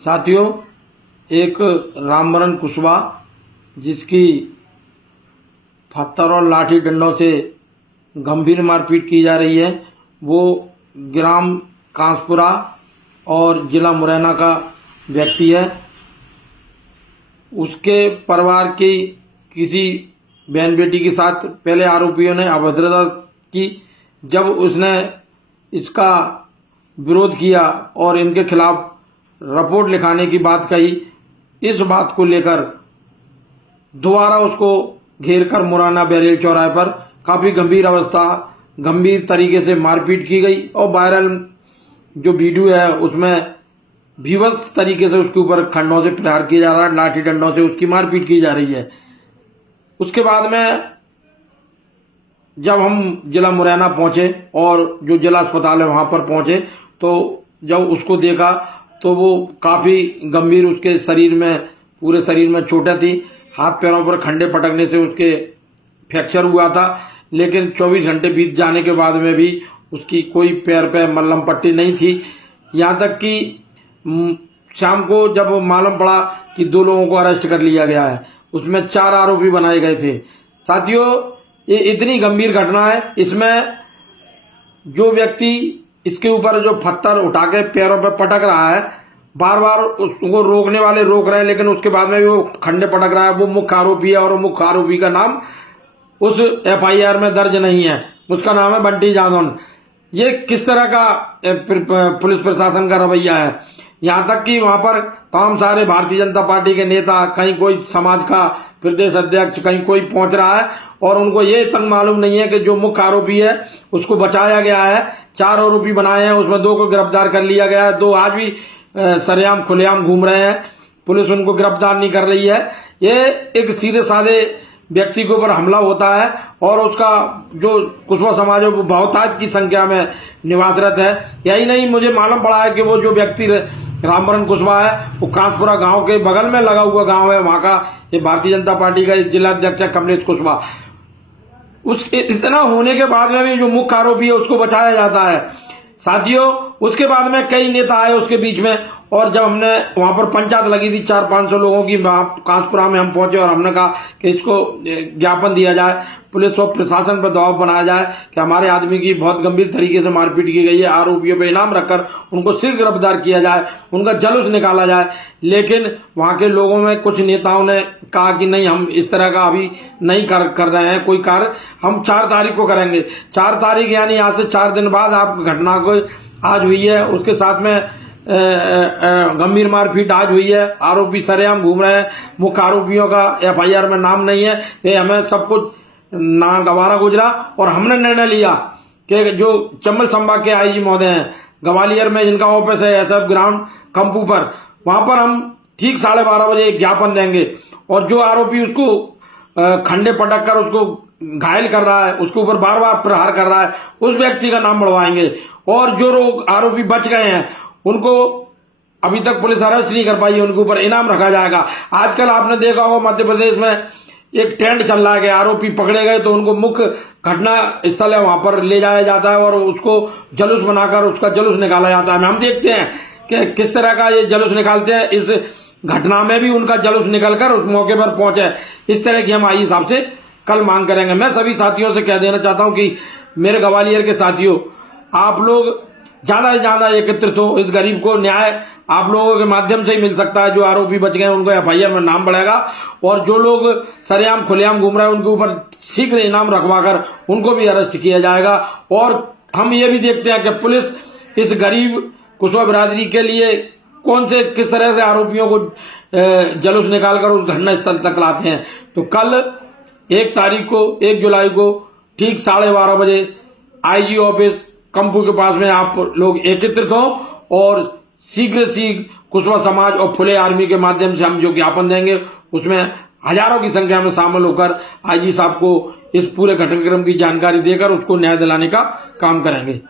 साथियों, एक रामबरन कुशवाहा जिसकी पत्थर और लाठी डंडों से गंभीर मारपीट की जा रही है, वो ग्राम कांसपुरा और जिला मुरैना का व्यक्ति है। उसके परिवार की किसी बहन बेटी के साथ पहले आरोपियों ने अभद्रता की। जब उसने इसका विरोध किया और इनके खिलाफ रिपोर्ट लिखाने की बात कही, इस बात को लेकर दोबारा उसको घेर कर मुरैना बैरेल चौराहे पर काफ़ी गंभीर तरीके से मारपीट की गई और वायरल जो वीडियो है उसमें भीभत्स तरीके से उसके ऊपर खंडों से प्रहार किया जा रहा है, लाठी डंडों से उसकी मारपीट की जा रही है। उसके बाद में जब हम जिला मुरैना पहुंचे और जो जिला अस्पताल है वहां पर पहुंचे, तो जब उसको देखा तो वो काफ़ी गंभीर, उसके शरीर में, पूरे शरीर में चोटें थी। हाथ पैरों पर खंडे पटकने से उसके फ्रैक्चर हुआ था, लेकिन 24 घंटे बीत जाने के बाद में भी उसकी कोई पैर पे मल्लम पट्टी नहीं थी। यहाँ तक कि शाम को जब मालूम पड़ा कि 2 लोगों को अरेस्ट कर लिया गया है, उसमें 4 आरोपी बनाए गए थे। साथियों, ये इतनी गंभीर घटना है। इसमें जो व्यक्ति इसके ऊपर जो पत्थर उठा के पैरों पे पटक रहा है, बार बार उसको रोकने वाले रोक रहे हैं, लेकिन उसके बाद में भी वो खंडे पटक रहा है, वो मुख्य आरोपी है और वो मुख्य आरोपी का नाम उस FIR में दर्ज नहीं है। उसका नाम है बंटी जादौन। ये किस तरह का पुलिस प्रशासन का रवैया है। यहाँ तक कि वहां पर तमाम सारे भारतीय जनता पार्टी के नेता, कहीं कोई समाज का प्रदेश अध्यक्ष, कहीं कोई पहुंच रहा है और उनको ये तक मालूम नहीं है कि जो मुख्य आरोपी है उसको बचाया गया है। 4 आरोपी बनाए हैं, उसमें 2 को गिरफ्तार कर लिया गया है। 2 आज भी सरेआम खुलेआम घूम रहे हैं, पुलिस उनको गिरफ्तार नहीं कर रही है। ये एक सीधे साधे व्यक्ति के ऊपर हमला होता है और उसका जो कुशवाहा समाज है वो बहुतायत की संख्या में निवासरत है। यही नहीं, मुझे मालूम पड़ा है कि वो जो व्यक्ति रामबरन कुशवाहा है वो कांसपुरा गांव के बगल में लगा हुआ गांव है, वहां का ये भारतीय जनता पार्टी का जिला अध्यक्ष है कमलेश कुशवाहा। उसके इतना होने के बाद में भी जो मुख्य आरोपी है उसको बचाया जाता है। साथियों, उसके बाद में कई नेता आए उसके बीच में, और जब हमने वहां पर पंचायत लगी थी 400-500 लोगों की, कांसपुरा में हम पहुंचे और हमने कहा कि इसको ज्ञापन दिया जाए, पुलिस और प्रशासन पर दबाव बनाया जाए कि हमारे आदमी की बहुत गंभीर तरीके से मारपीट की गई है, आरोपियों पर इनाम रखकर उनको शीघ्र गिरफ्तार किया जाए, उनका जुलूस निकाला जाए। लेकिन वहां के लोगों में कुछ नेताओं ने कहा कि नहीं, हम इस तरह का अभी नहीं कर रहे हैं कोई कार्य, हम 4 तारीख को करेंगे। 4 तारीख यानी आज से 4 दिन बाद आप घटना को आज हुई है, उसके साथ में गंभीर मारपीट आज हुई है। आरोपी सरेआम घूम रहे हैं, मुख्य आरोपियों का FIR में नाम नहीं है। ये हमें सब कुछ ना गवारा गुजरा और हमने निर्णय लिया कि जो चंबल संभाग के IG महोदय हैं ग्वालियर में, जिनका ऑफिस है SF ग्राउंड कंपू पर, वहां पर हम ठीक 12:30 बजे एक ज्ञापन देंगे और जो आरोपी उसको खंडे पटक कर उसको घायल कर रहा है, उसके ऊपर बार बार प्रहार कर रहा है, उस व्यक्ति का नाम बढ़वाएंगे। और जो लोग आरोपी बच गए हैं उनको अभी तक पुलिस अरेस्ट नहीं कर पाई है, उनके ऊपर इनाम रखा जाएगा। आजकल आपने देखा होगा मध्य प्रदेश में एक ट्रेंड चल रहा है कि आरोपी पकड़े गए तो उनको मुख्य घटना स्थल है वहां पर ले जाया जाता है और उसको जुलूस बनाकर उसका जुलूस निकाला जाता है। हम देखते हैं कि किस तरह का ये जुलूस निकालते हैं। इस घटना में भी उनका जुलूस निकलकर उस मौके पर पहुंचे। इस तरह की हम IG साहब से कल मांग करेंगे। मैं सभी साथियों से कह देना चाहता हूं कि मेरे ग्वालियर के साथियों, आप लोग ज्यादा से ज्यादा एकत्रित हो। इस गरीब को न्याय आप लोगों के माध्यम से ही मिल सकता है। जो आरोपी बच गए उनको FIR में नाम बढ़ेगा और जो लोग सरेआम खुलेआम घूम रहे हैं उनके ऊपर शीघ्र इनाम रखवाकर उनको भी अरेस्ट किया जाएगा। और हम ये भी देखते हैं कि पुलिस इस गरीब कुशवाहा बिरादरी के लिए किस तरह से आरोपियों को जुलूस निकालकर उस घटना स्थल तक लाते हैं। तो कल 1 जुलाई को ठीक 12:30 बजे IG ऑफिस कंपू के पास में आप लोग एकत्रित हों और शीघ्र कुशवाहा समाज और फुले आर्मी के माध्यम से हम जो ज्ञापन देंगे उसमें हजारों की संख्या में शामिल होकर IG साहब को इस पूरे घटनाक्रम की जानकारी देकर उसको न्याय दिलाने का काम करेंगे।